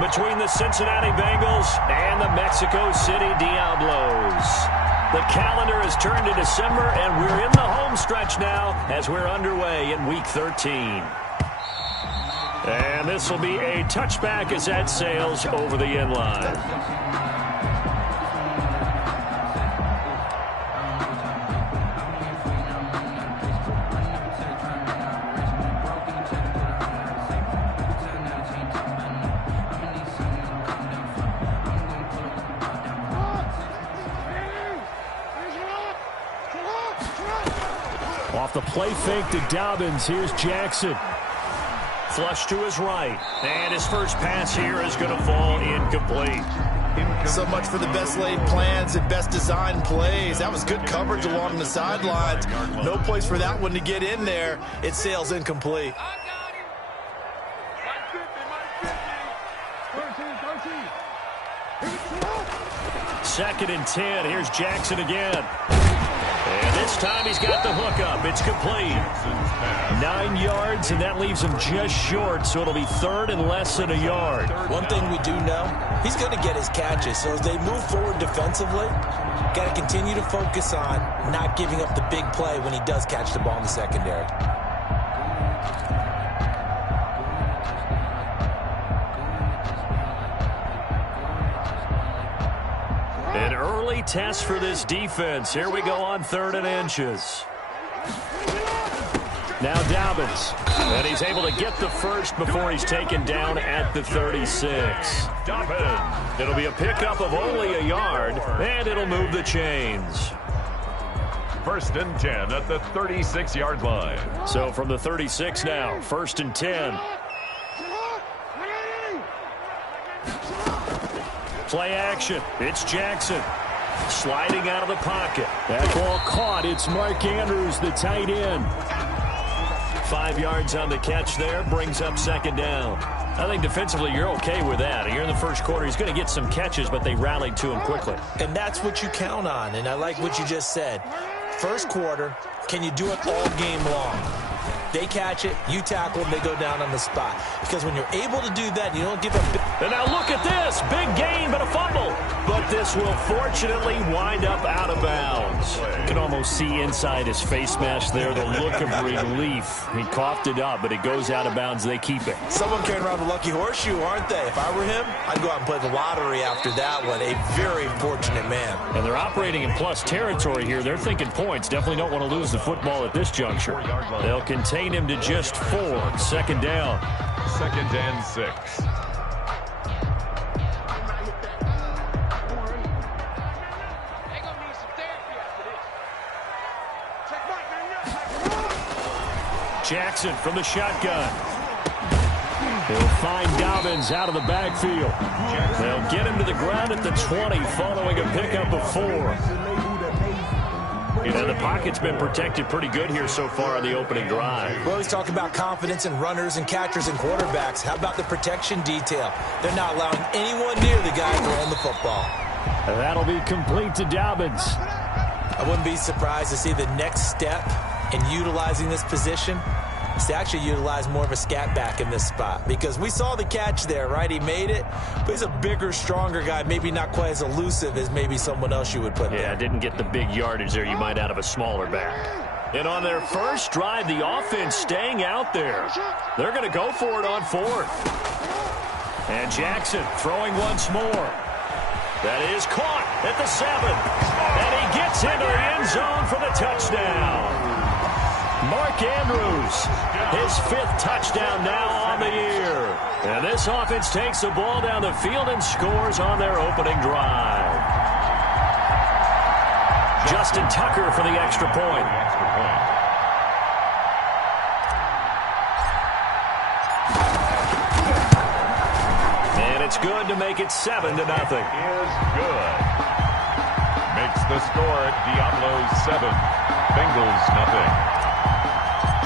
Between the Cincinnati Bengals and the Mexico City Diablos. The calendar has turned to December, and we're in the home stretch now as we're underway in Week 13. And this will be a touchback as that sails over the end line. Off the play fake to Dobbins. Here's Jackson. Flush to his right. And his first pass here is going to fall incomplete. So much for the best laid plans and best designed plays. That was good coverage along the sidelines. No place for that one to get in there. It sails incomplete. Second and 10. Here's Jackson again. And this time he's got the hookup. It's complete. 9 yards, and that leaves him just short, so it'll be third and less than a yard. One thing we do know, he's going to get his catches. So as they move forward defensively, got to continue to focus on not giving up the big play when he does catch the ball in the secondary. An early test for this defense. Here we go on 3rd and inches. Now Dobbins. And he's able to get the first before he's taken down at the 36. Dobbins. It'll be a pickup of only a yard, and it'll move the chains. 1st and 10 at the 36-yard line. So from the 36 now, 1st and 10. Play action. It's Jackson. Sliding out of the pocket. That ball caught. It's Mark Andrews, the tight end. 5 yards on the catch there. Brings up 2nd down. I think defensively you're okay with that. Here in the first quarter, he's going to get some catches, but they rallied to him quickly. And that's what you count on. And I like what you just said. First quarter, can you do it all game long? They catch it, you tackle them, they go down on the spot. Because when you're able to do that, you don't give up. And now look at this. Big gain, but a fumble. But this will fortunately wind up out of bounds. You can almost see inside his face mask there the look of relief. He coughed it up, but it goes out of bounds. They keep it. Someone carrying around the lucky horseshoe, aren't they? If I were him, I'd go out and play the lottery after that one. A very fortunate man. And they're operating in plus territory here. They're thinking points. Definitely don't want to lose the football at this juncture. They'll contain him to just 4. 2nd down. 2nd and 6. Jackson from the shotgun. He'll find Dobbins out of the backfield. They'll get him to the ground at the 20 following a pickup of 4. And the pocket's been protected pretty good here so far on the opening drive. Well, he's talking about confidence in runners and catchers and quarterbacks. How about the protection detail? They're not allowing anyone near the guy throwing the football. And that'll be complete to Dobbins. I wouldn't be surprised to see the next step in utilizing this position is to actually utilize more of a scat back in this spot. Because we saw the catch there, right? He made it, but he's a bigger, stronger guy, maybe not quite as elusive as maybe someone else you would put there. Yeah, didn't get the big yardage there you might out of a smaller back. And on their first drive, the offense staying out there. They're going to go for it on 4th. And Jackson throwing once more. That is caught at the 7. And he gets into the end zone for the touchdown. Mark Andrews, his 5th touchdown now on the year. And this offense takes the ball down the field and scores on their opening drive. Justin Tucker for the extra point. And it's good to make it 7-0. Is good. Makes the score Diablos 7, Bengals 0.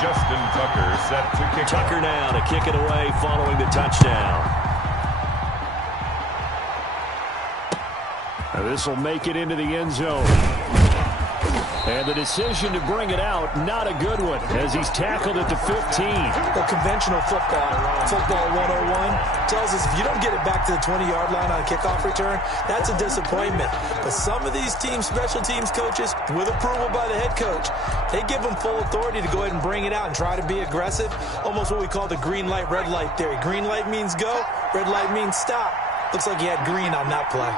Justin Tucker set to kick. Tucker now to kick it away following the touchdown. This will make it into the end zone. And the decision to bring it out, not a good one, as he's tackled at the 15. The conventional football 101, tells us if you don't get it back to the 20-yard line on a kickoff return, that's a disappointment. But some of these special teams coaches, with approval by the head coach, they give them full authority to go ahead and bring it out and try to be aggressive, almost what we call the green light, red light theory. Green light means go, red light means stop. Looks like he had green on that play.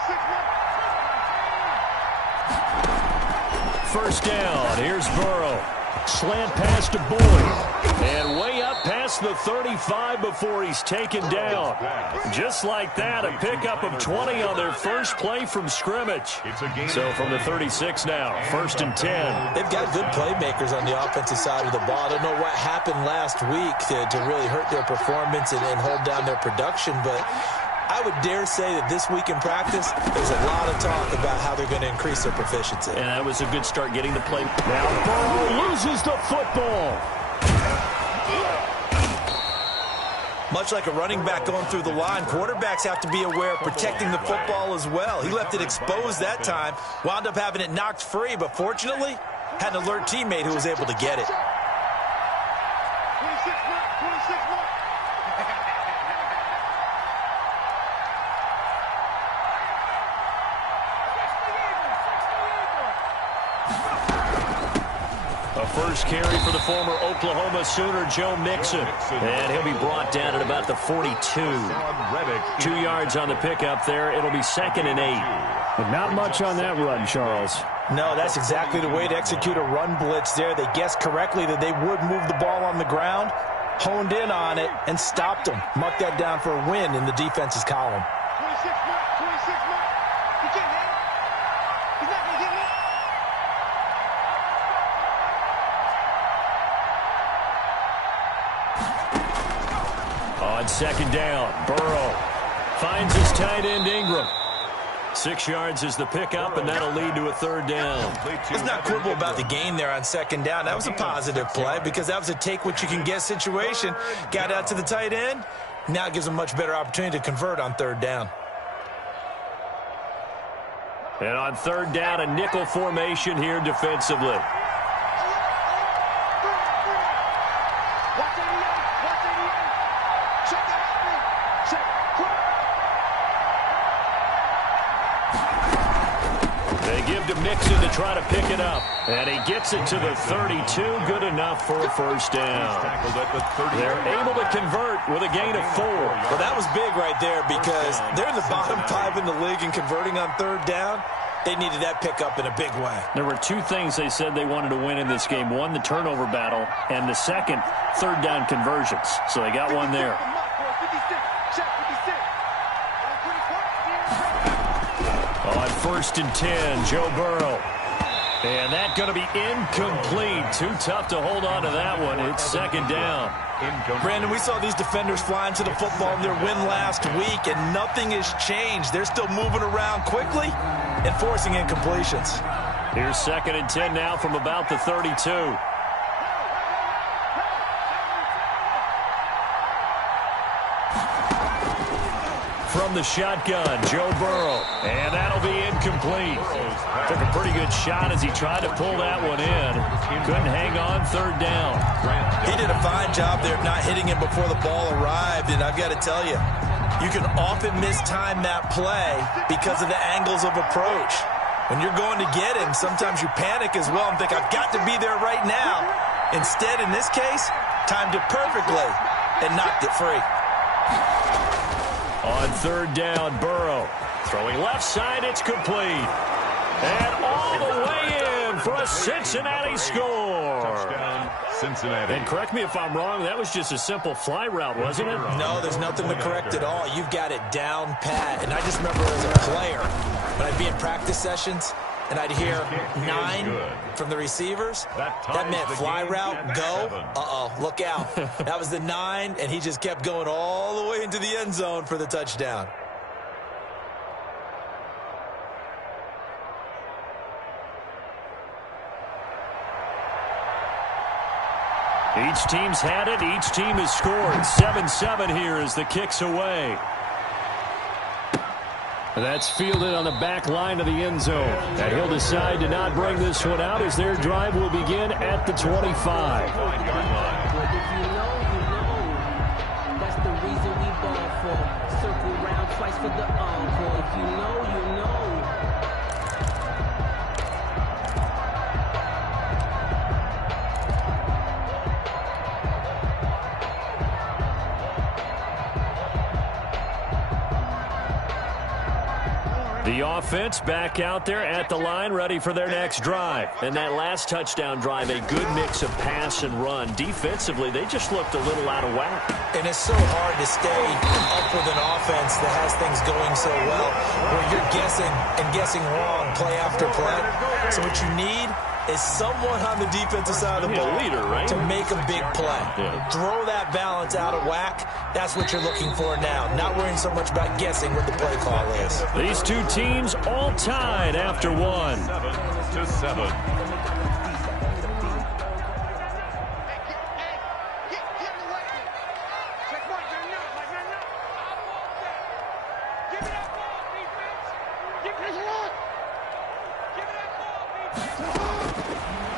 First down, here's Burrow. Slant pass to Boyd. And way up past the 35 before he's taken down. Just like that, a pickup of 20 on their first play from scrimmage. So from the 36 now, first and 10. They've got good playmakers on the offensive side of the ball. I don't know what happened last week to really hurt their performance and hold down their production, but I would dare say that this week in practice, there's a lot of talk about how they're going to increase their proficiency. And that was a good start getting the play. Now Burrow loses the football. Much like a running back going through the line, quarterbacks have to be aware of protecting the football as well. He left it exposed that time, wound up having it knocked free, but fortunately, had an alert teammate who was able to get it. First carry for the former Oklahoma Sooner, Joe Mixon. And he'll be brought down at about the 42. 2 yards on the pickup there. It'll be 2nd and 8. But not much on that run, Charles. No, that's exactly the way to execute a run blitz there. They guessed correctly that they would move the ball on the ground, honed in on it, and stopped them. Mucked that down for a win in the defense's column. On second down, Burrow finds his tight end Ingram. 6 yards is the pickup, and that'll lead to a third down. Let's not quibble about the gain there on second down. That was a positive play because that was a take-what-you-can-get situation. Got out to the tight end. Now it gives them a much better opportunity to convert on third down. And on third down, a nickel formation here defensively. Mixon to try to pick it up. And he gets it to the 32. Good enough for a first down. They're able to convert with a gain of 4. Well, that was big right there because they're in the bottom 5 in the league in converting on third down. They needed that pickup in a big way. There were 2 things they said they wanted to win in this game. One, the turnover battle, and the second, third down conversions. So they got one there. On first and 10, Joe Burrow. And that's going to be incomplete. Too tough to hold on to that one. It's second down. Brandon, we saw these defenders flying to the football in their win last week, and nothing has changed. They're still moving around quickly and forcing incompletions. Here's second and 10 now from about the 32. From the shotgun, Joe Burrow. And that'll be incomplete. Took a pretty good shot as he tried to pull that one in. Couldn't hang on third down. He did a fine job there of not hitting him before the ball arrived. And I've got to tell you, you can often mistime that play because of the angles of approach. When you're going to get him, sometimes you panic as well and think, I've got to be there right now. Instead, in this case, timed it perfectly and knocked it free. On third down, Burrow. Throwing left side, it's complete. And all the way in for a Cincinnati score. Touchdown, Cincinnati. And correct me if I'm wrong, that was just a simple fly route, wasn't it? No, there's nothing to correct at all. You've got it down pat. And I just remember as a player, when I'd be in practice sessions, and I'd hear 9 from the receivers. That meant fly route, go. Uh-oh, look out. That was the 9, and he just kept going all the way into the end zone for the touchdown. Each team's had it. Each team has scored. 7-7 here as the kick's away. That's fielded on the back line of the end zone. And he'll decide to not bring this one out as their drive will begin at the 25. That's the reason we ball for. Circle round twice for the encore. If you know, you know. The offense back out there at the line, ready for their next drive. And that last touchdown drive, a good mix of pass and run. Defensively, they just looked a little out of whack. And it's so hard to stay up with an offense that has things going so well, where you're guessing and guessing wrong play after play. So what you need is someone on the defensive side of the ball to make a big play. Throw that balance out of whack. That's what you're looking for now. Not worrying so much about guessing what the play call is. These two teams all tied after one. 7-7.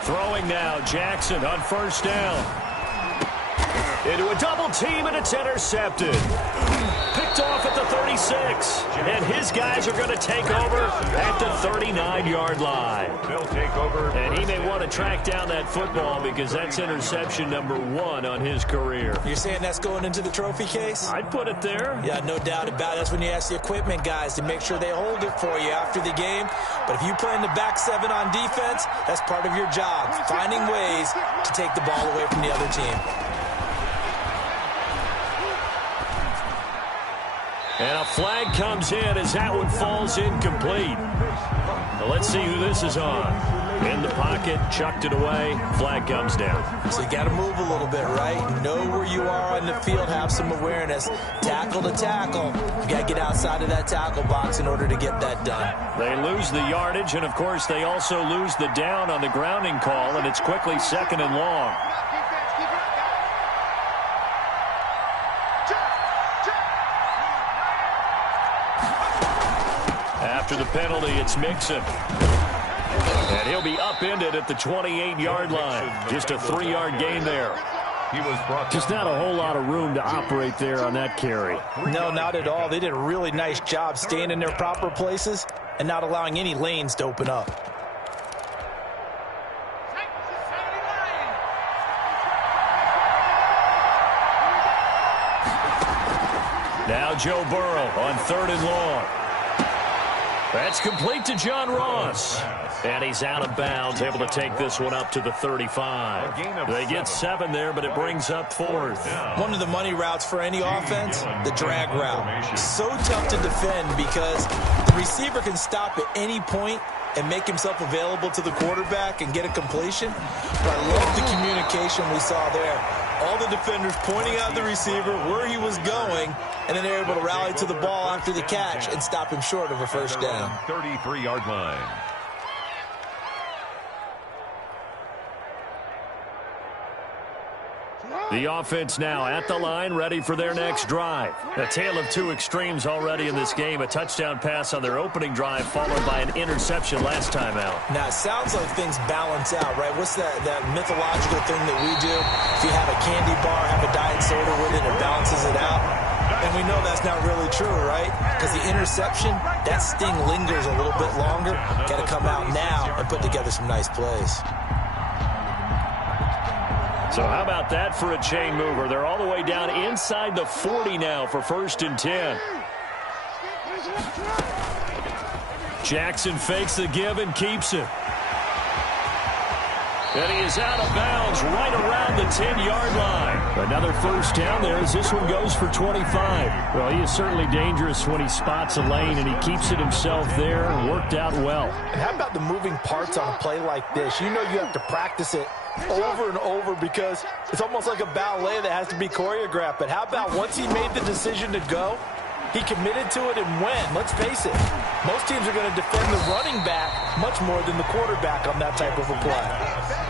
Throwing now, Jackson on first down. Into a double team, and it's intercepted. Picked off at the 36. And his guys are going to take over at the 39-yard line. They'll take over. And he may want to track down that football because that's interception number 1 on his career. You're saying that's going into the trophy case? I'd put it there. Yeah, no doubt about it. That's when you ask the equipment guys to make sure they hold it for you after the game. But if you play in the back 7 on defense, that's part of your job, finding ways to take the ball away from the other team. And a flag comes in as that one falls incomplete. Well, let's see who this is on. In the pocket, chucked it away, flag comes down. So you got to move a little bit, right? Know where you are on the field, have some awareness. Tackle to tackle. You got to get outside of that tackle box in order to get that done. They lose the yardage, and of course they also lose the down on the grounding call, and it's quickly 2nd and long. After the penalty, it's Mixon. And he'll be upended at the 28-yard line. Just a 3-yard gain there. He was brought Just not a whole lot of room to operate there on that carry. No, not at all. They did a really nice job staying in their proper places and not allowing any lanes to open up. Now Joe Burrow on 3rd and long. That's complete to John Ross. And he's out of bounds, able to take this one up to the 35. They get 7 there, but it brings up 4th. One of the money routes for any offense, the drag route. So tough to defend because the receiver can stop at any point and make himself available to the quarterback and get a completion. But I love the communication we saw there. All the defenders pointing out the receiver, where he was going, and then they're able to rally to the ball after the catch and stop him short of a first down. 33-yard line. The offense now at the line, ready for their next drive. A tale of two extremes already in this game. A touchdown pass on their opening drive, followed by an interception last time out. Now, it sounds like things balance out, right? What's that mythological thing that we do? If you have a candy bar, have a diet soda with it, it balances it out. And we know that's not really true, right? Because the interception, that sting lingers a little bit longer. Got to come out now and put together some nice plays. So how about that for a chain mover? They're all the way down inside the 40 now for 1st and 10. Jackson fakes the give and keeps it. And he is out of bounds right around the 10-yard line. Another first down there as this one goes for 25. Well, he is certainly dangerous when he spots a lane, and he keeps it himself there and worked out well. And how about the moving parts on a play like this? You know you have to practice it over and over because it's almost like a ballet that has to be choreographed. But how about once he made the decision to go, He committed to it and went. Let's face it, most teams are going to defend the running back much more than the quarterback on that type of a play.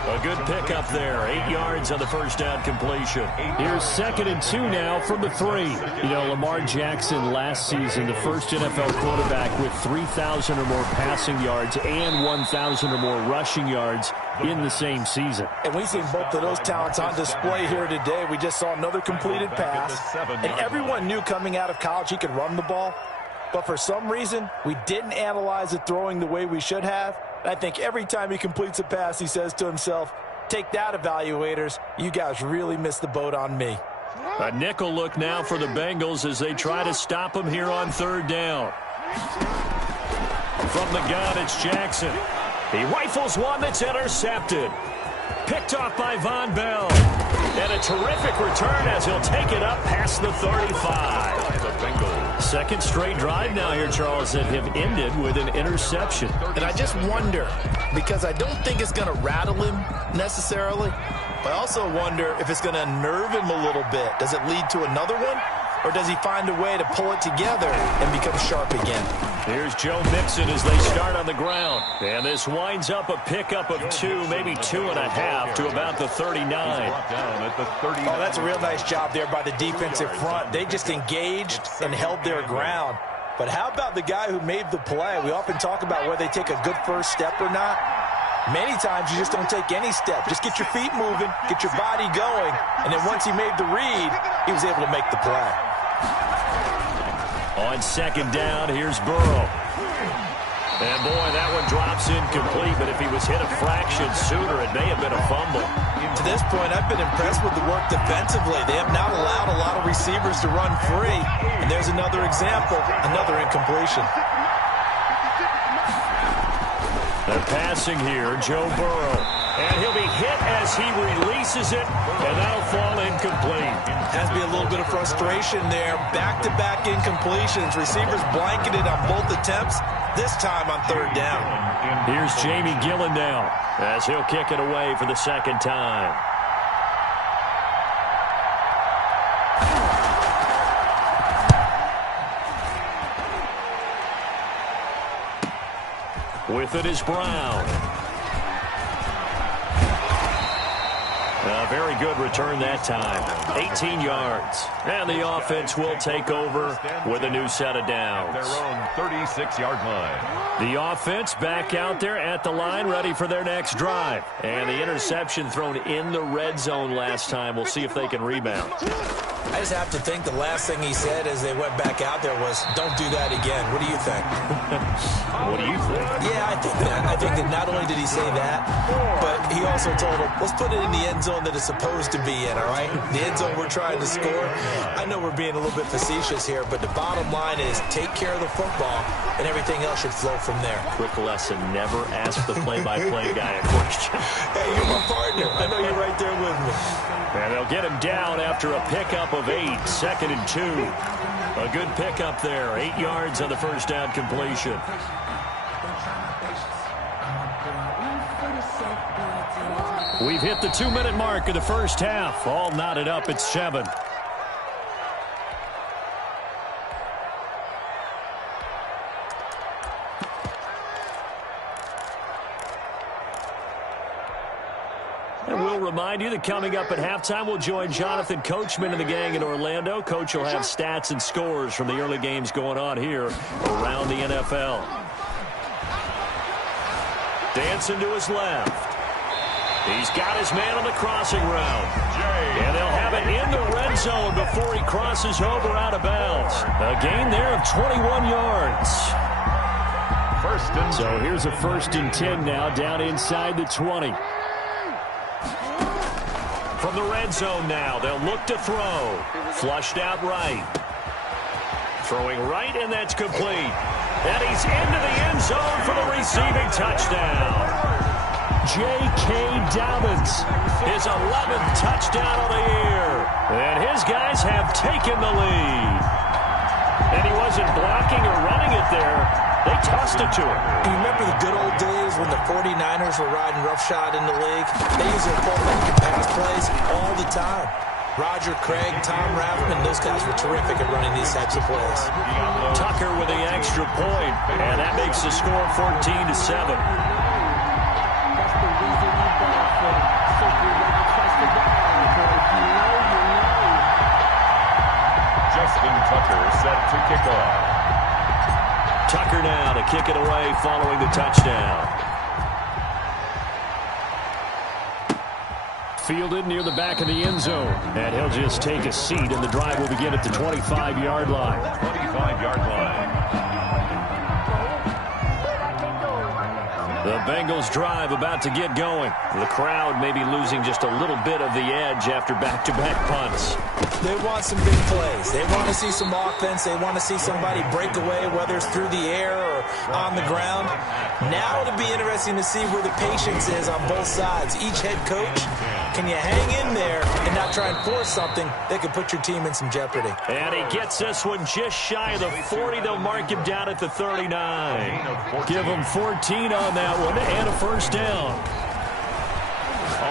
A good pickup there. 8 yards on the first down completion. Here's 2nd and 2 now from the 3. You know, Lamar Jackson last season, the first NFL quarterback with 3,000 or more passing yards and 1,000 or more rushing yards in the same season. And we've seen both of those talents on display here today. We just saw another completed pass. And everyone knew coming out of college he could run the ball. But for some reason, we didn't analyze it throwing the way we should have. And I think every time he completes a pass, he says to himself, take that, evaluators. You guys really missed the boat on me. A nickel look now for the Bengals as they try to stop him here on 3rd down. From the gun, it's Jackson. He rifles one that's intercepted. Picked off by Von Bell. And a terrific return as he'll take it up past the 35. Second straight drive now here, Charles, that have ended with an interception. And I just wonder, because I don't think it's going to rattle him necessarily, but I also wonder if it's going to unnerve him a little bit. Does it lead to another one? Or does he find a way to pull it together and become sharp again? Here's Joe Mixon as they start on the ground. And this winds up a pickup of 2, maybe 2.5 to about the 39. Oh, that's a real nice job there by the defensive front. They just engaged and held their ground. But how about the guy who made the play? We often talk about whether they take a good first step or not. Many times you just don't take any step. Just get your feet moving, get your body going, and then once he made the read, he was able to make the play. On 2nd down, here's Burrow. And boy, that one drops incomplete, but if he was hit a fraction sooner, it may have been a fumble. To this point, I've been impressed with the work defensively. They have not allowed a lot of receivers to run free. And there's another example, another incompletion. They're passing here, Joe Burrow. And he'll be hit as he releases it, and that'll fall incomplete. Has to be a little bit of frustration there. Back-to-back incompletions. Receivers blanketed on both attempts, this time on 3rd down. Here's Jamie Gillen now as he'll kick it away for the 2nd time. With it is Brown. A very good return that time. 18 yards. And the offense will take over with a new set of downs. Their own 36-yard line. The offense back out there at the line, ready for their next drive. And the interception thrown in the red zone last time. We'll see if they can rebound. I just have to think the last thing he said as they went back out there was, don't do that again. What do you think? What do you think? Yeah, I think that. I think that not only did he say that, but he also told him, let's put it in the end zone that it's supposed to be in, all right? The end zone we're trying to score. I know we're being a little bit facetious here, but the bottom line is take care of the football, and everything else should flow from there. Quick lesson, never ask the play-by-play guy a question. Hey, you're my partner. I know you're right there with me. And they'll get him down after a pickup of 8, 2nd and 2. A good pickup there, 8 yards on the first down completion. We've hit the 2-minute mark of the first half. All knotted up at 7. And we'll remind you that coming up at halftime, we'll join Jonathan Coachman and the gang in Orlando. Coach will have stats and scores from the early games going on here around the NFL. Dancing to his left. He's got his man on the crossing route. And they'll have it in the red zone before he crosses over out of bounds. A gain there of 21 yards. So here's a 1st and 10 now, down inside the 20. From the red zone now, they'll look to throw. Flushed out right. Throwing right, and that's complete. And he's into the end zone for the receiving touchdown. J.K. Dobbins. His 11th touchdown of the year. And his guys have taken the lead. And he wasn't blocking or running it there. They tossed it to him. You remember the good old days when the 49ers were riding roughshod in the league? They used their fullback and pass plays all the time. Roger Craig, Tom Rathman, those guys were terrific at running these types of plays. Tucker with the extra point, and that makes the score 14-7. That's the reason we ball for. Circle around twice for the encore. If you know, you know. Justin Tucker set to kick off. Tucker now to kick it away following the touchdown. Fielded near the back of the end zone. And he'll just take a seat, and the drive will begin at the 25-yard line. 25-yard line. The Bengals drive about to get going. The crowd may be losing just a little bit of the edge after back-to-back punts. They want some big plays. They want to see some offense. They want to see somebody break away, whether it's through the air or on the ground. Now it'll be interesting to see where the patience is on both sides. Each head coach, can you hang in there and not try and force something that could put your team in some jeopardy? And he gets this one just shy of the 40. They'll mark him down at the 39. Give him 14 on that one and a first down.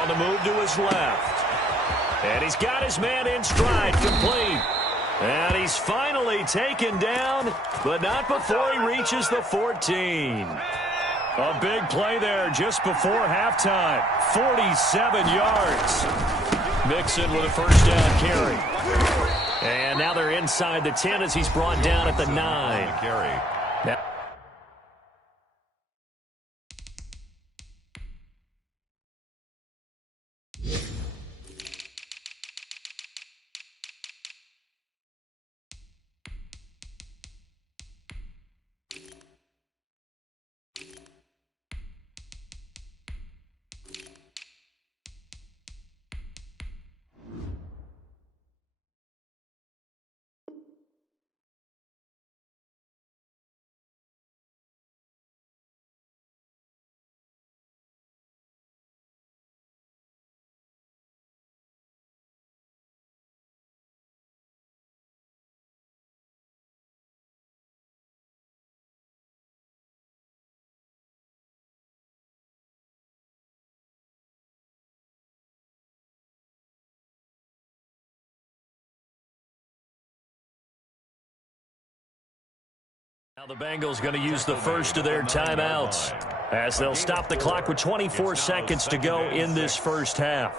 On the move to his left. And he's got his man in stride, complete. And he's finally taken down, but not before he reaches the 14. A big play there just before halftime. 47 yards. Mixon with a first down carry. And now they're inside the 10 as he's brought down at the 9. Now, the Bengals going to use the first of their timeouts as they'll stop the clock with 24 seconds to go in this first half.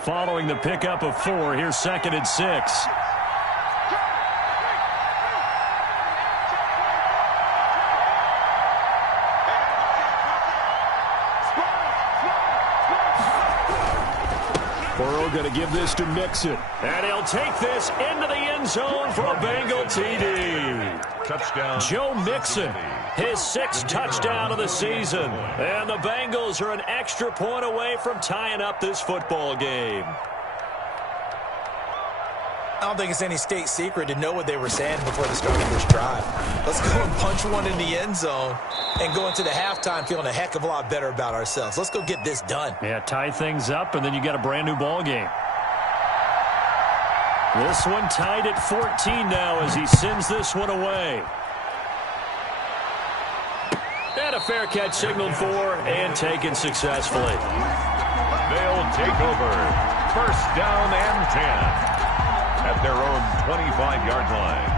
Following the pickup of 4, here's 2nd and 6. Burrow going to give this to Mixon. And he'll take this into the end zone for a Bengal TD. Touchdown. Joe Mixon, his 6th touchdown of the season. And the Bengals are an extra point away from tying up this football game. I don't think it's any state secret to know what they were saying before the start of this drive. Let's go and punch one in the end zone and go into the halftime feeling a heck of a lot better about ourselves. Let's go get this done. Yeah, tie things up, and then you got a brand-new ball game. This one tied at 14 now as he sends this one away. And a fair catch signaled for and taken successfully. They'll take over. First down and 10 at their own 25-yard line.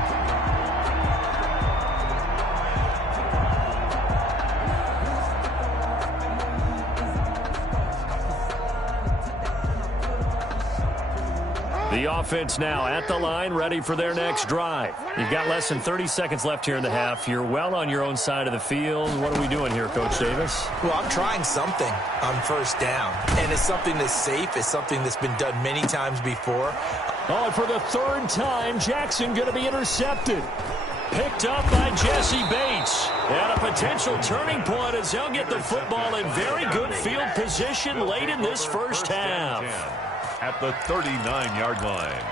The offense now at the line, ready for their next drive. You've got less than 30 seconds left here in the half. You're well on your own side of the field. What are we doing here, Coach Davis? Well, I'm trying something on first down, and it's something that's safe. It's something that's been done many times before. Oh, and for the 3rd time, Jackson going to be intercepted. Picked up by Jesse Bates. And a potential turning point as he'll get the football in very good field position late in this first half. At the 39-yard line.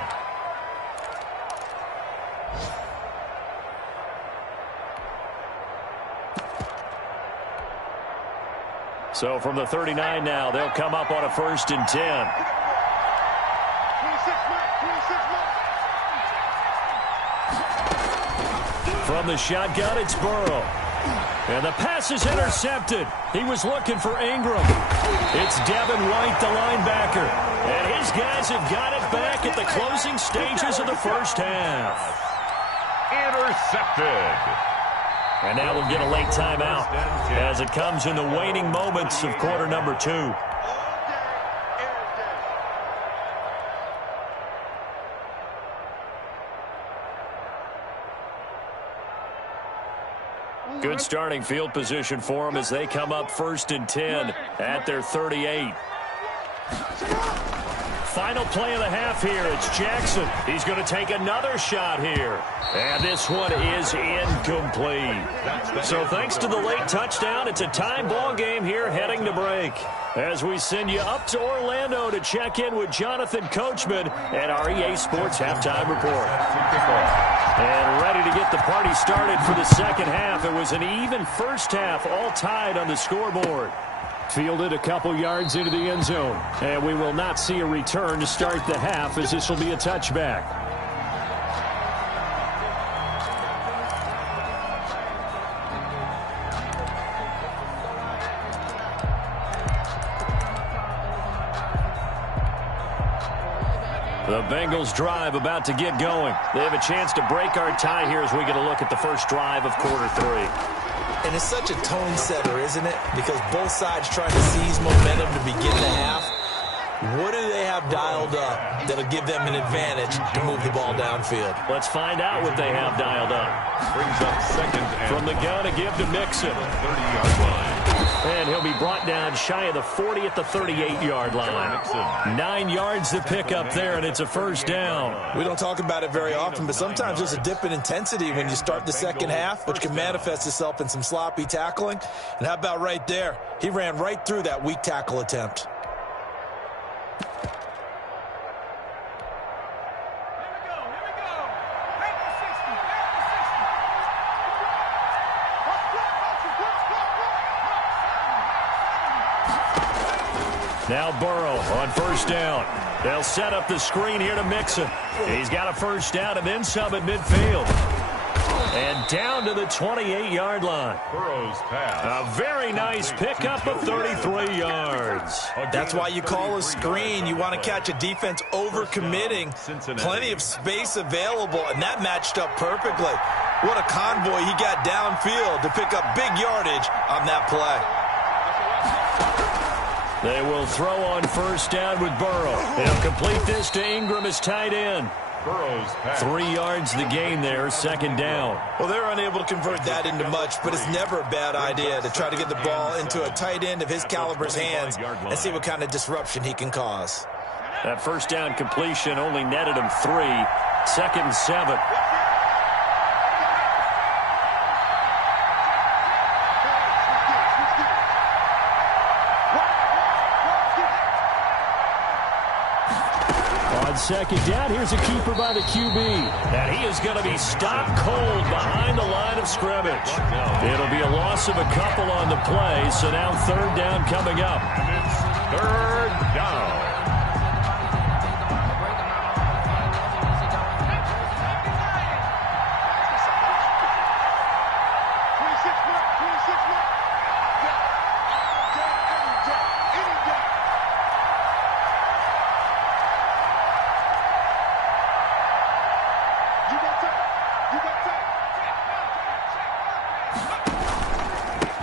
So from the 39 now, they'll come up on a 1st and 10. From the shotgun, it's Burrow. And the pass is intercepted. He was looking for Ingram. It's Devin White, the linebacker. And his guys have got it back at the closing stages of the first half. Intercepted. And now we'll get a late timeout as it comes in the waning moments of quarter number 2. Good starting field position for them as they come up 1st and 10 at their 38. Final play of the half here. It's Jackson. He's going to take another shot here. And this one is incomplete. So thanks to the late touchdown, it's a tie ball game here heading to break. As we send you up to Orlando to check in with Jonathan Coachman at our EA Sports Halftime Report. And ready to get the party started for the second half. It was an even first half, all tied on the scoreboard. Fielded a couple yards into the end zone. And we will not see a return to start the half as this will be a touchback. The Bengals drive about to get going. They have a chance to break our tie here as we get a look at the first drive of quarter 3. And it's such a tone setter, isn't it? Because both sides trying to seize momentum to begin the half. What do they have dialed up that'll give them an advantage to move the ball downfield? Let's find out what they have dialed up. Brings up 2nd and From the gun to give to Mixon. 30-yard line. And he'll be brought down shy of the 40 at the 38-yard line. 9 yards to pick up there, and it's a first down. We don't talk about it very often, but sometimes there's a dip in intensity when you start the second half, which can manifest itself in some sloppy tackling. And how about right there? He ran right through that weak tackle attempt. Now Burrow on first down. They'll set up the screen here to Mixon. He's got a first down and then some at midfield. And down to the 28-yard line. Burrow's pass. A very nice pickup of 33 yards. That's why you call a screen. You want to catch a defense overcommitting. Plenty of space available, and that matched up perfectly. What a convoy he got downfield to pick up big yardage on that play. They will throw on first down with Burrow. They'll complete this to Ingram as tight end. Burrow's pass. 3 yards the gain there, second down. Well, they're unable to convert that into much, but it's never a bad idea to try to get the ball into a tight end of his caliber's hands and see what kind of disruption he can cause. That first down completion only netted him 3. 2nd and 7. Second down, here's a keeper by the QB. And he is going to be stopped cold behind the line of scrimmage. It'll be a loss of a couple on the play, so now third down coming up. And it's 3rd down.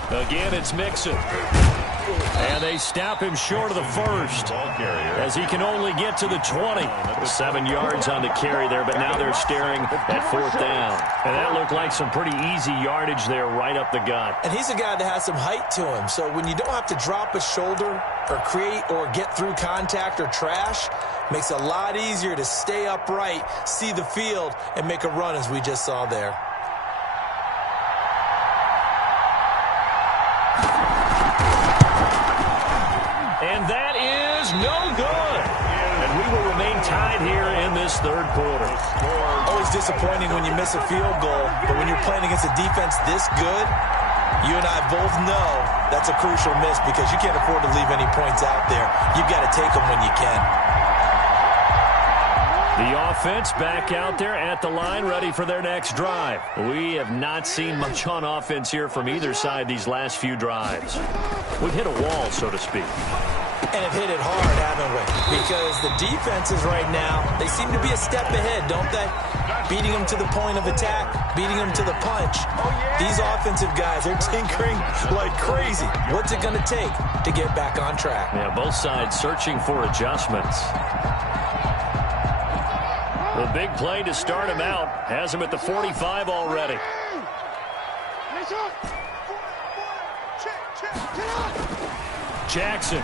Again, it's Mixon. And they stop him short of the first as he can only get to the 20. 7 yards on the carry there, but now they're staring at 4th down. And that looked like some pretty easy yardage there right up the gut. And he's a guy that has some height to him, so when you don't have to drop a shoulder or create or get through contact or trash, makes it a lot easier to stay upright, see the field, and make a run as we just saw there. No good. And we will remain tied here in this third quarter. Always disappointing when you miss a field goal, but when you're playing against a defense this good, you and I both know that's a crucial miss because you can't afford to leave any points out there. You've got to take them when you can. The offense back out there at the line, ready for their next drive. We have not seen much on offense here from either side these last few drives. We've hit a wall, so to speak. And have hit it hard, haven't we? Because the defenses right now, they seem to be a step ahead, don't they? Beating them to the point of attack, beating them to the punch. These offensive guys, they're tinkering like crazy. What's it going to take to get back on track? Yeah, both sides searching for adjustments. The big play to start him out has him at the 45 already. Jackson.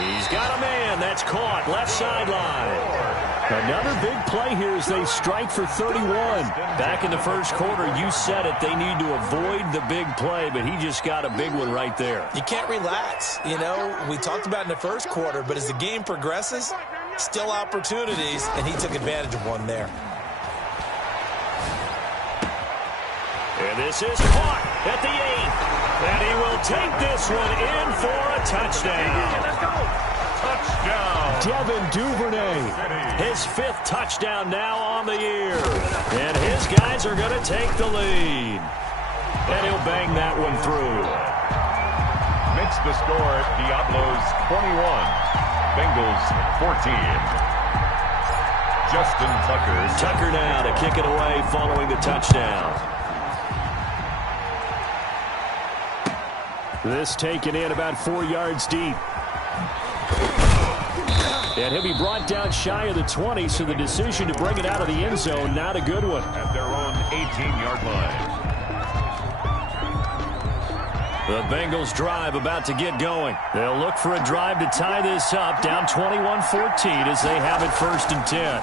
He's got a man. That's caught. Left sideline. Another big play here as they strike for 31. Back in the first quarter, you said it. They need to avoid the big play, but he just got a big one right there. You can't relax. You know, we talked about in the first quarter, but as the game progresses, still opportunities, and he took advantage of one there. And this is caught at the 8. And he will take this one in for a touchdown. Touchdown. Devin Duvernay. His 5th touchdown now on the year. And his guys are going to take the lead. And he'll bang that one through. Makes the score Diablos 21. Bengals 14. Justin Tucker. Tucker now to kick it away following the touchdown. This taken in about 4 yards deep. And he'll be brought down shy of the 20, so the decision to bring it out of the end zone, not a good one. At their own 18-yard line. The Bengals drive about to get going. They'll look for a drive to tie this up, down 21-14 as they have it 1st and 10.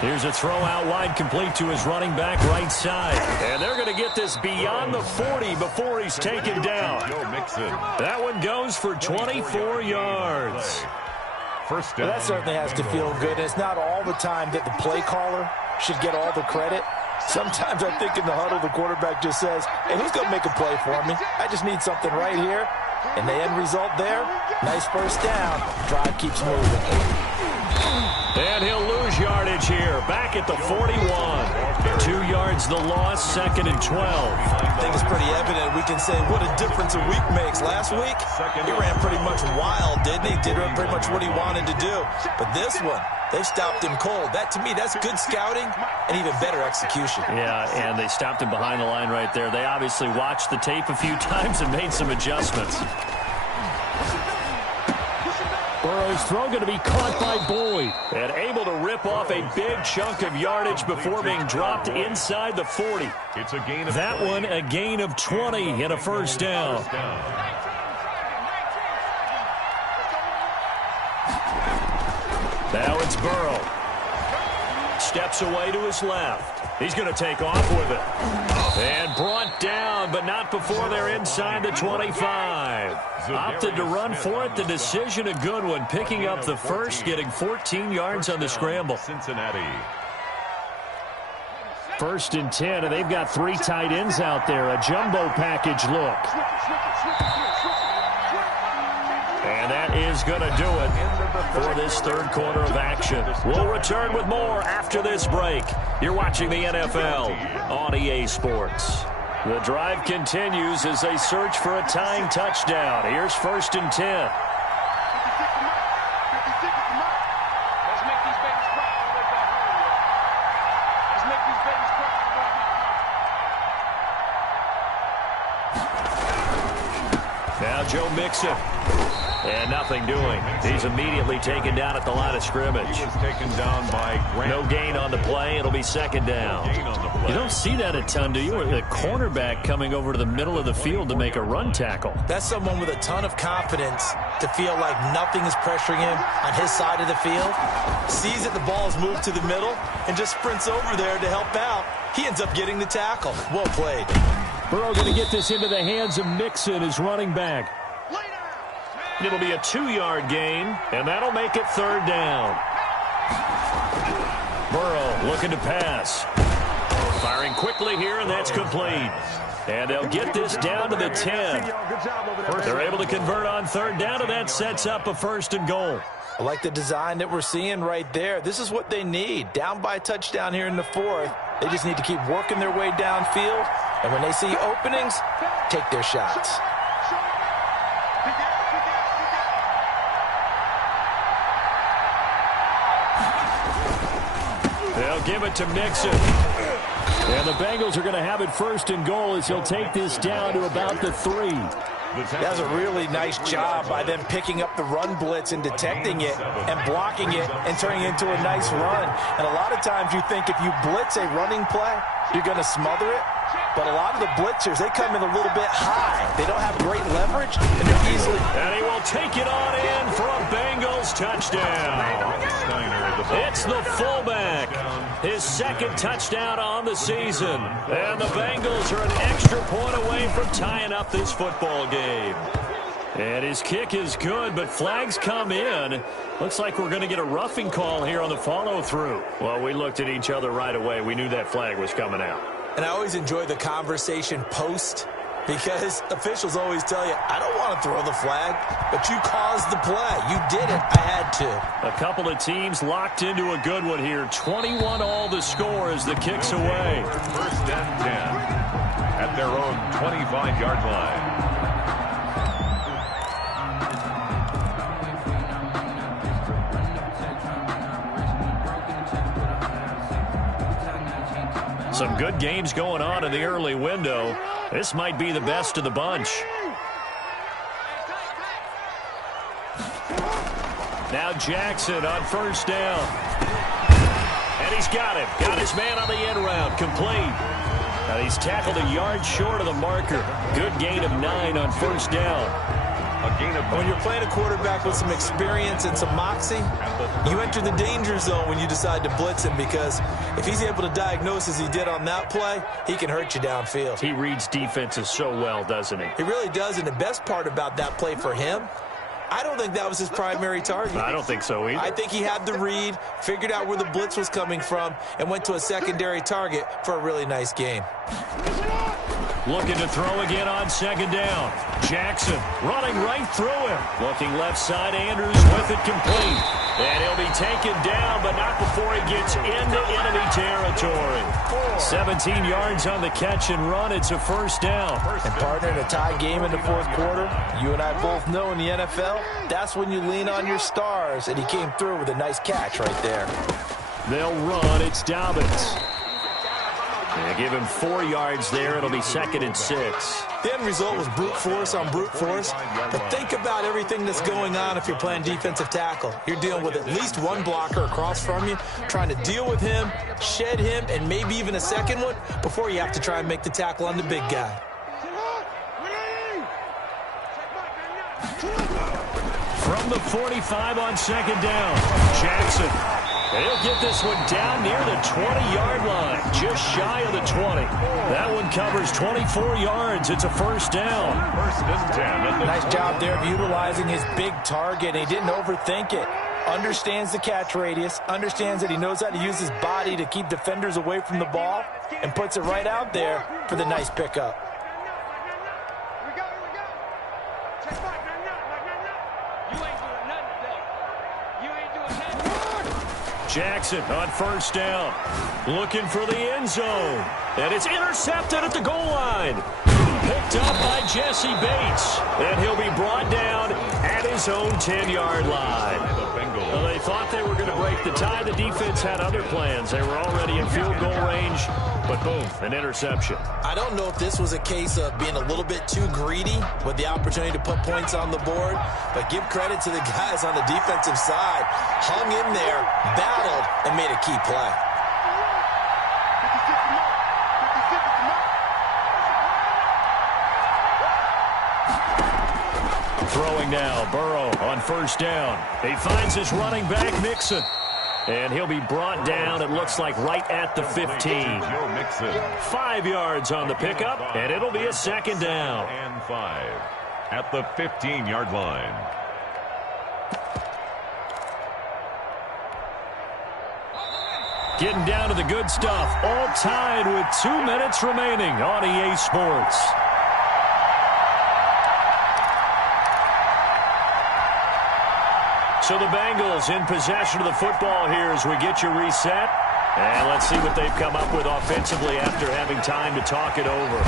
Here's a throw out wide, complete to his running back right side. And they're going to get this beyond the 40 before he's taken down. That one goes for 24 yards. First down. Well, that certainly has to feel good. And it's not all the time that the play caller should get all the credit. Sometimes I think in the huddle, the quarterback just says, hey, who's going to make a play for me? I just need something right here. And the end result there, nice first down. Drive keeps moving. And he'll lose yardage here. Back at the 41. 2 yards the loss, 2nd and 12. I think it's pretty evident. We can say what a difference a week makes. Last week, he ran pretty much wild, didn't he? Did pretty much what he wanted to do. But this one, they've stopped him cold. That, to me, that's good scouting and even better execution. Yeah, and they stopped him behind the line right there. They obviously watched the tape a few times and made some adjustments. Burrow's throw going to be caught by Boyd. And able to rip off a big chunk of yardage before being dropped inside the 40. It's a gain of that 20. one, a gain of 20 and a first down. Now it's Burrow. Steps away to his left. He's going to take off with it. And brought down, but not before they're inside the 25. Opted to run for it. The decision, a good one. Picking up the first, getting 14 yards on the scramble. Cincinnati. 1st and 10, and they've got 3 tight ends out there. A jumbo package look. And that is going to do it for this 3rd quarter of action. We'll return with more after this break. You're watching the NFL on EA Sports. The drive continues as they search for a tying touchdown. Here's 1st and 10. Now Joe Mixon. And nothing doing. He's immediately taken down at the line of scrimmage. He was taken down by Grant. No gain on the play. It'll be 2nd down. You don't see that a ton, do you? The cornerback coming over to the middle of the field to make a run tackle. That's someone with a ton of confidence to feel like nothing is pressuring him on his side of the field. Sees that the ball is moved to the middle and just sprints over there to help out. He ends up getting the tackle. Well played. Burrow going to get this into the hands of Mixon, his running back. It'll be a 2-yard gain, and that'll make it 3rd down. Burrow looking to pass. Firing quickly here, and that's complete. And they'll get this down to the 10. They're able to convert on third down, and that sets up a 1st and goal. I like the design that we're seeing right there. This is what they need. Down by a touchdown here in the 4th. They just need to keep working their way downfield. And when they see openings, take their shots. They'll give it to Mixon. And the Bengals are going to have it 1st and goal as he'll take this down to about the 3. That's a really nice job by them picking up the run blitz and detecting it and blocking it and turning it into a nice run. And a lot of times you think if you blitz a running play, you're going to smother it. But a lot of the blitzers, they come in a little bit high. They don't have great leverage, and they're easily... And he will take it on in for a Bengals touchdown. It's the fullback. His 2nd touchdown on the season. And the Bengals are an extra point away from tying up this football game. And his kick is good, but flags come in. Looks like we're going to get a roughing call here on the follow-through. Well, we looked at each other right away. We knew that flag was coming out. And I always enjoy the conversation post because officials always tell you, I don't want to throw the flag, but you caused the play. You did it. I had to. A couple of teams locked into a good one here. 21 all the score as the kick's away. 1st and 10 at their own 25-yard line. Some good games going on in the early window. This might be the best of the bunch. Now Jackson on 1st down. And he's got him. Got his man on the end round. Complete. And he's tackled a yard short of the marker. Good gain of 9 on 1st down. When you're playing a quarterback with some experience and some moxie, you enter the danger zone when you decide to blitz him, because if he's able to diagnose as he did on that play, he can hurt you downfield. He reads defenses so well, doesn't he? He really does, and the best part about that play for him, I don't think that was his primary target. I don't think so either. I think he had the read, figured out where the blitz was coming from, and went to a secondary target for a really nice gain. Looking to throw again on 2nd down. Jackson running right through him. Looking left side, Andrews with it complete. And he'll be taken down, but not before he gets into enemy territory. 17 yards on the catch and run. It's a 1st down. And partner, in a tie game in the 4th quarter, you and I both know in the NFL, that's when you lean on your stars, and he came through with a nice catch right there. They'll run. It's Dobbins. They give him 4 yards there. It'll be 2nd and 6. The end result was brute force on brute force. But think about everything that's going on if you're playing defensive tackle. You're dealing with at least one blocker across from you, trying to deal with him, shed him, and maybe even a second one before you have to try and make the tackle on the big guy. From the 45 on 2nd down, Jackson. He'll get this one down near the 20-yard line, just shy of the 20. That one covers 24 yards. It's a 1st down. 1st and 10. Nice job there of utilizing his big target. He didn't overthink it. Understands the catch radius, understands that he knows how to use his body to keep defenders away from the ball, and puts it right out there for the nice pickup. Jackson on 1st down, looking for the end zone, and it's intercepted at the goal line. Picked up by Jesse Bates, and he'll be brought down at his own 10-yard line. Well, they thought they were going to break the tie. The defense had other plans. They were already in field goal range, but boom, an interception. I don't know if this was a case of being a little bit too greedy with the opportunity to put points on the board, but give credit to the guys on the defensive side. Hung in there, battled, and made a key play. Throwing now, Burrow on 1st down. He finds his running back, Mixon. And he'll be brought down, it looks like, right at the 15. 5 yards on the pickup, and it'll be a 2nd down. And 5 at the 15-yard line. Getting down to the good stuff. All tied with 2 minutes remaining on EA Sports. So the Bengals in possession of the football here as we get you reset. And let's see what they've come up with offensively after having time to talk it over.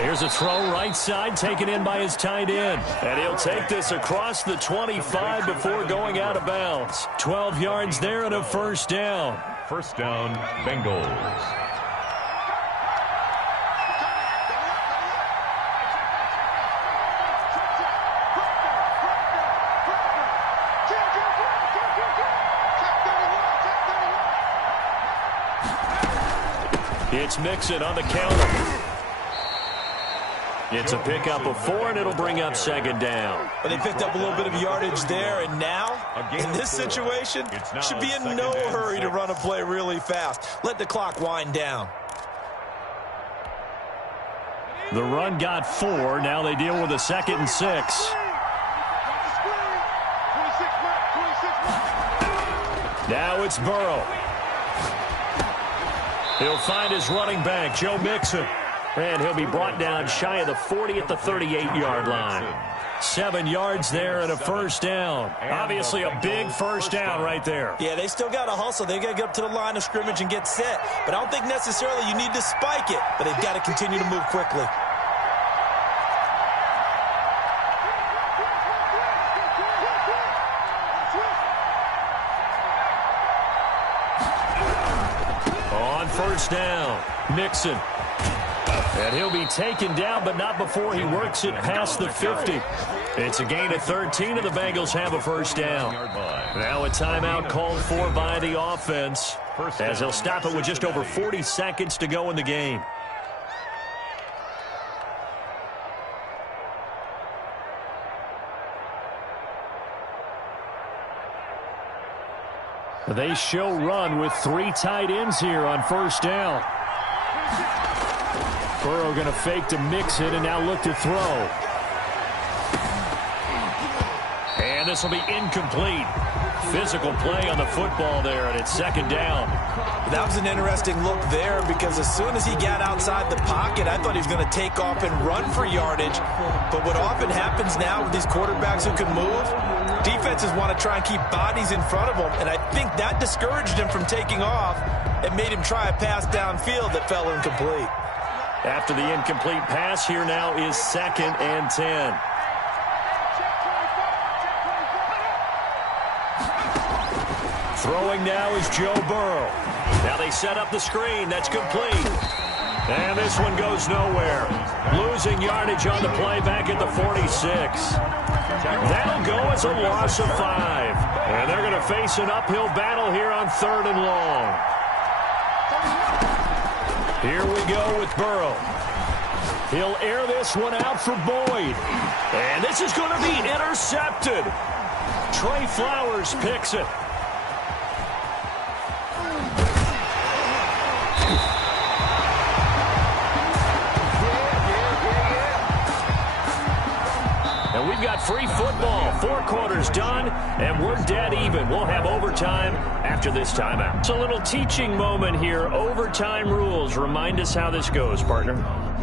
Here's a throw right side taken in by his tight end. And he'll take this across the 25 before going out of bounds. 12 yards there and a first down. First down, Bengals. It's Mixon on the counter. It's a pickup of 4, and it'll bring up second down. But they picked up a little bit of yardage there, and now, in this situation, should be in no hurry to run a play really fast. Let the clock wind down. The run got 4. Now they deal with a 2nd and 6. Now it's Burrow. He'll find his running back, Joe Mixon. And he'll be brought down shy of the 40 at the 38-yard line. 7 yards there and a first down. Obviously a big first down right there. Yeah, they still got to hustle. They've got to get up to the line of scrimmage and get set. But I don't think necessarily you need to spike it. But they've got to continue to move quickly. First down, Mixon. And he'll be taken down, but not before he works it past the 50. It's a gain of 13, and the Bengals have a first down. Now a timeout called for by the offense, as they'll stop it with just over 40 seconds to go in the game. They show run with 3 tight ends here on first down. Burrow going to fake to Mixon and now look to throw. And this will be incomplete. Physical play on the football there, and it's second down. That was an interesting look there because as soon as he got outside the pocket, I thought he was going to take off and run for yardage. But what often happens now with these quarterbacks who can move, defenses want to try and keep bodies in front of them, and I think that discouraged him from taking off and made him try a pass downfield that fell incomplete. After the incomplete pass, here now is 2nd and 10. Throwing now is Joe Burrow. Now they set up the screen. That's complete. And this one goes nowhere. Losing yardage on the play back at the 46. That'll go as a loss of 5. And they're going to face an uphill battle here on 3rd and long. Here we go with Burrow. He'll air this one out for Boyd. And this is going to be intercepted. Trey Flowers picks it. And we've got free football. 4 quarters done, and we're dead even. We'll have overtime after this timeout. It's a little teaching moment here. Overtime rules. Remind us how this goes, partner.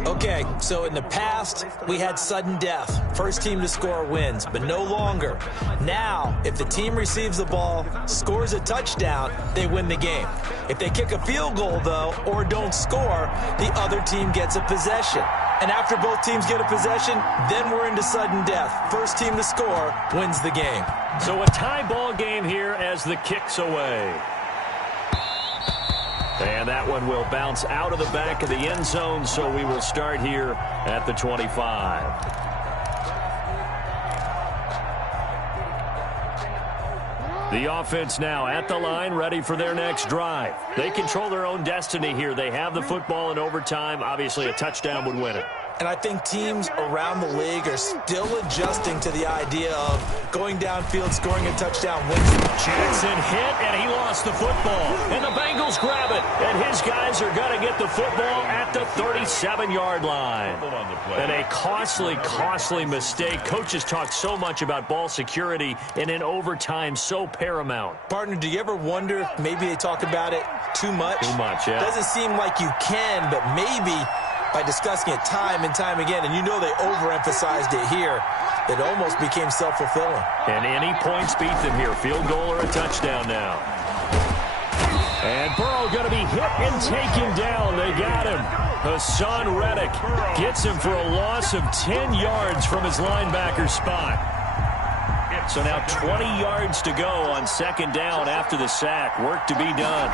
Okay, so in the past, we had sudden death. First team to score wins, but no longer. Now, if the team receives the ball, scores a touchdown, they win the game. If they kick a field goal, though, or don't score, the other team gets a possession. And after both teams get a possession, then we're into sudden death. First team to score wins the game. So a tie ball game here as the kick's away. And that one will bounce out of the back of the end zone, so we will start here at the 25. The offense now at the line, ready for their next drive. They control their own destiny here. They have the football in overtime. Obviously, a touchdown would win it. And I think teams around the league are still adjusting to the idea of going downfield, scoring a touchdown wins. Jackson hit, and he lost the football. And the Bengals grab it. And his guys are going to get the football at the 37-yard line. And a costly mistake. Coaches talk so much about ball security, and in overtime, so paramount. Partner, do you ever wonder, maybe they talk about it too much? Too much, yeah. Doesn't seem like you can, but maybe by discussing it time and time again, and you know they overemphasized it here, it almost became self-fulfilling. And any points beat them here. Field goal or a touchdown now. And Burrow going to be hit and taken down. They got him. Hassan Reddick gets him for a loss of 10 yards from his linebacker spot. So now 20 yards to go on second down after the sack. Work to be done.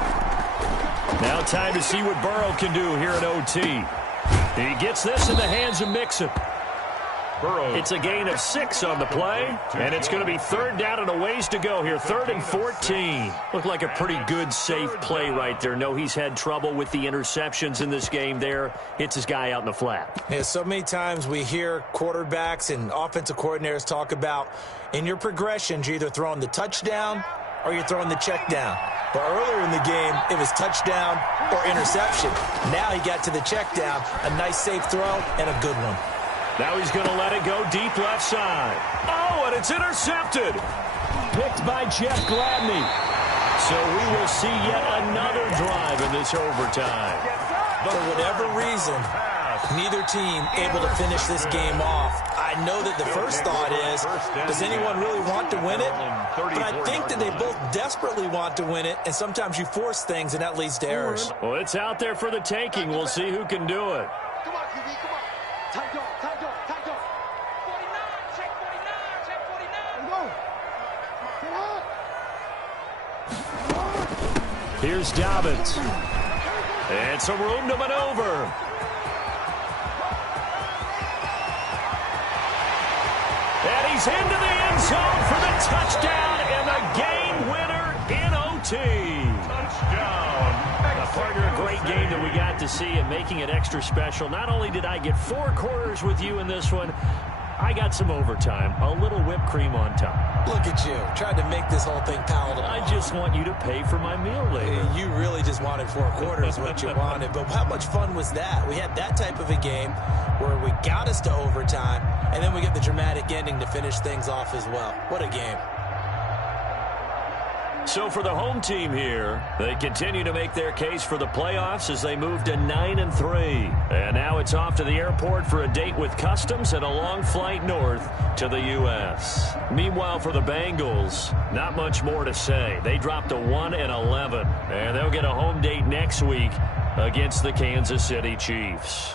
Now time to see what Burrow can do here at OT. He gets this in the hands of Mixon. It's a gain of 6 on the play, and it's going to be third down and a ways to go here. 3rd and 14. Looked like a pretty good, safe play right there. No, he's had trouble with the interceptions in this game there. Hits his guy out in the flat. Yeah, so many times we hear quarterbacks and offensive coordinators talk about in your progressions, you're either throwing the touchdown or you're throwing the check down. But earlier in the game, it was touchdown or interception. Now he got to the check down, a nice safe throw, and a good one. Now he's going to let it go deep left side. Oh, and it's intercepted. Picked by Jeff Gladney. So we will see yet another drive in this overtime. But for whatever reason, neither team able to finish this game off. I know that the first thought is, does anyone really want to win it? But I think that they both desperately want to win it, and sometimes you force things, and that leads to errors. Well, it's out there for the taking. We'll see who can do it. Come on, QB, come on. Tight dog. 49, check 49, check 49. Go. Here's Dobbins. And some room to maneuver. And he's into the end zone for the touchdown and the game winner in OT. Touchdown. A partner, a great game that we got to see and making it extra special. Not only did I get 4 quarters with you in this one, I got some overtime, a little whipped cream on top. Look at you, trying to make this whole thing palatable. I just want you to pay for my meal later. You really just wanted 4 quarters, what you wanted. But how much fun was that? We had that type of a game where we got us to overtime, and then we get the dramatic ending to finish things off as well. What a game. So for the home team here, they continue to make their case for the playoffs as they move to 9-3. And now it's off to the airport for a date with customs and a long flight north to the U.S. Meanwhile, for the Bengals, not much more to say. They dropped to 1-11, and they'll get a home date next week against the Kansas City Chiefs.